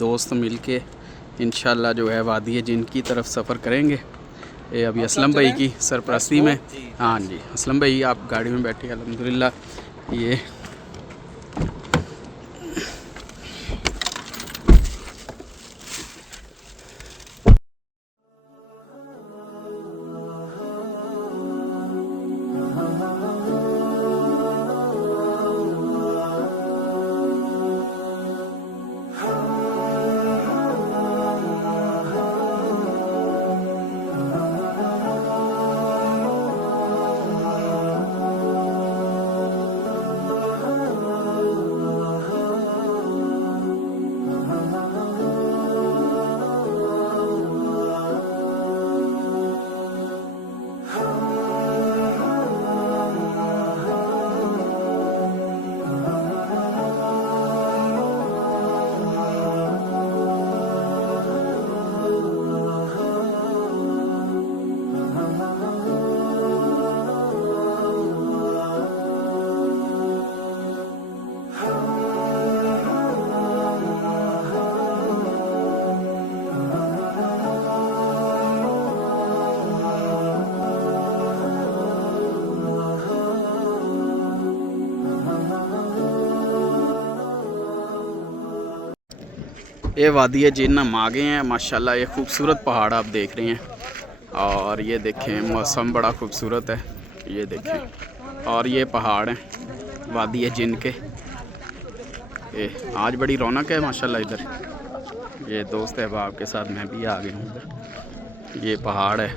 दोस्त मिलके इंशाल्लाह जो है वादी जिन की तरफ सफ़र करेंगे। ये अभी असलम भाई की सरपरस्ती में, हाँ जी असलम भाई आप गाड़ी में बैठे अल्हम्दुलिल्लाह। ये ये वादी जिन हम आ गए हैं माशाल्लाह। ये खूबसूरत पहाड़ आप देख रहे हैं और ये देखें मौसम बड़ा खूबसूरत है, ये देखें। और ये पहाड़ हैं वादी जिन के। ये आज बड़ी रौनक है माशाल्लाह इधर। ये दोस्त अहबाब के साथ मैं भी आ गया हूँ। ये पहाड़ है